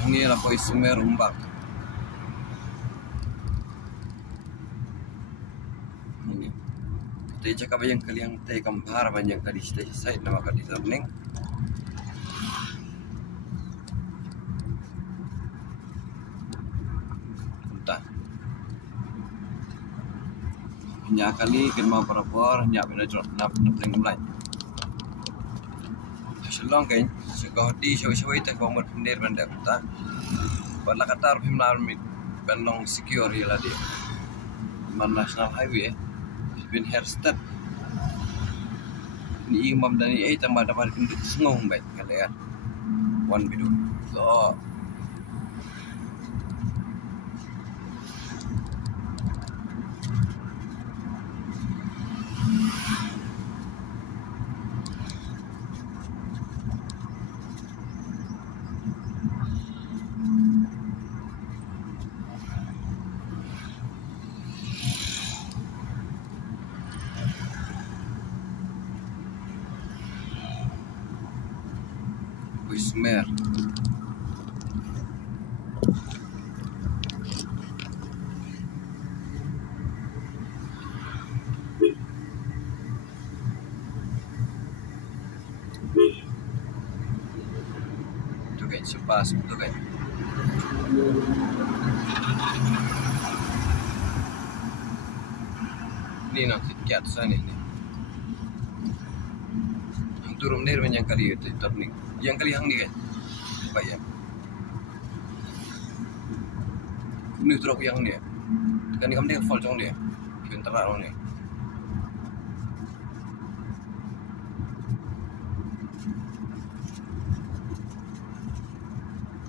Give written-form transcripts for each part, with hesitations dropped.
Hangi la poi sumer umbak. Ini. Tadi cakap yang kalian teh kampar banyak kali site nama kali turning. Entah. Nya kali kenal perapor nya benda drop nap mulai. Selong kan sekolah di syawai teh komod pendir benda kata. Pada kata himlar mit bandong secure ya dia. Man national highway bin Herstad. Ni imam dan ni tambah dapat penduduk sengong baik kalian. Wan bidu. So Wismer. Itu kan sepas itu kan. Ini nak kiat sana ni. Ang turun ni banyak kali itu turning. Yang kali hang ni kan. Baik ya. Ini drop yang dia. Kan ni kamu dia fall jong dia. Pintar orang ni.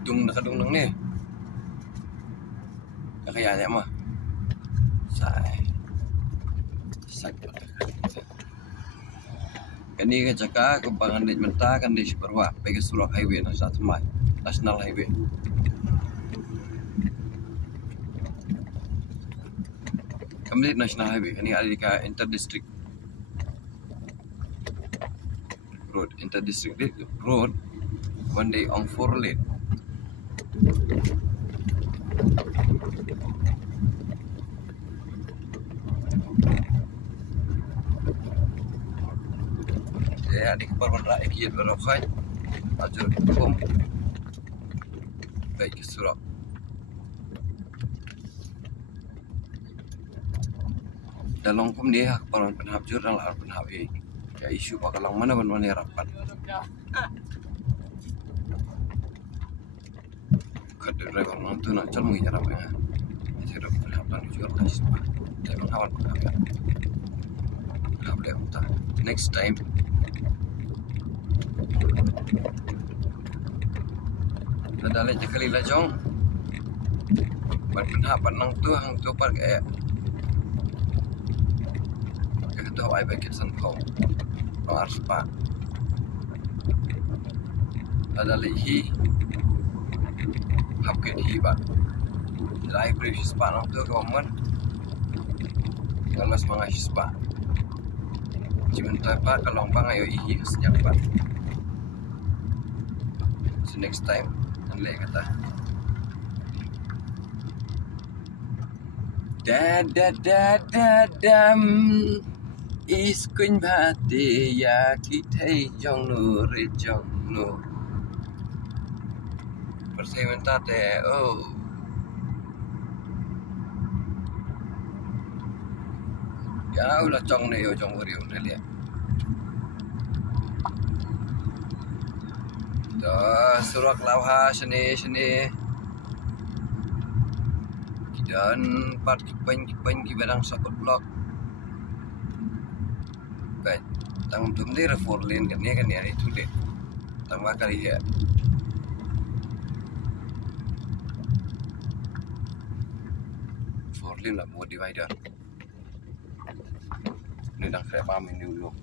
Dung nakadung ni. Kaya mah. Sai. Kani ka caka kembangan di mentah kan di Superwa bagi Surah Highway National Highway. Kami di National Highway kani ada di Inter District Road one day on 4 lane. Ya di keperluan rakyat berokai ajar hukum baik Surah. Dalam hukum dia keperluan penhab jur dan lar penhab ya isu bakalang mana mana rapat. Kada driver nonton nak calon mengira apa ya? Tidak penhab dan jur dan semua. Tapi mengawal penhab ya. Penhab dia utah. Next time. Nadalay je kali lah jong. Ban penhapan nang tu hang tu par kayak. Kayak tu ai baik san kau. Nang arspa. Nadalay hi. Hapkin hi ba. Lai brief spa nang tu kau man. Ngalas mga spa. Cimen pa kalong bang ayo ihi senyap ba. So next time nanti kata dam iskun bhate ya kitai jong nu persementate oh ya ulah jong ne yo jong uriu ne lihat. Surak lauha sini dan part kipeng di barang sakut blok baik tang tumdir 4 lane kan ya itu deh tang kali ya 4 lane lah buat divider ini dah kereta ini dulu.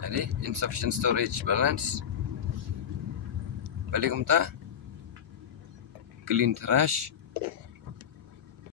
Jadi insufficient storage balance. Balik kumta clean trash